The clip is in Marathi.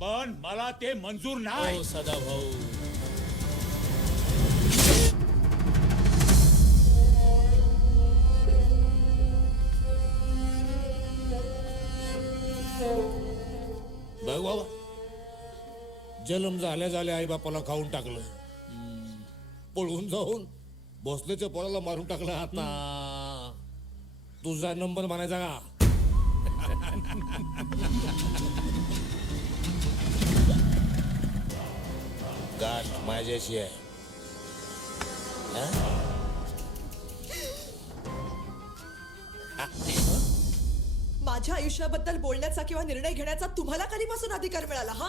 पण मला ते मंजूर नाही. हो सदाभाऊ, बघ बाबा, जन्म झाल्या झाल्या आई बापाला खाऊन टाकलं, पळून जाऊन भोसलेच्या पोराला मारून टाकलं. आता तुझा नंबर म्हणायचा का? गाठ माझ्याशी आहे. माझ्या आयुष्याबद्दल बोलण्याचा किंवा निर्णय घेण्याचा तुम्हाला कधीपासून अधिकार मिळाला? हा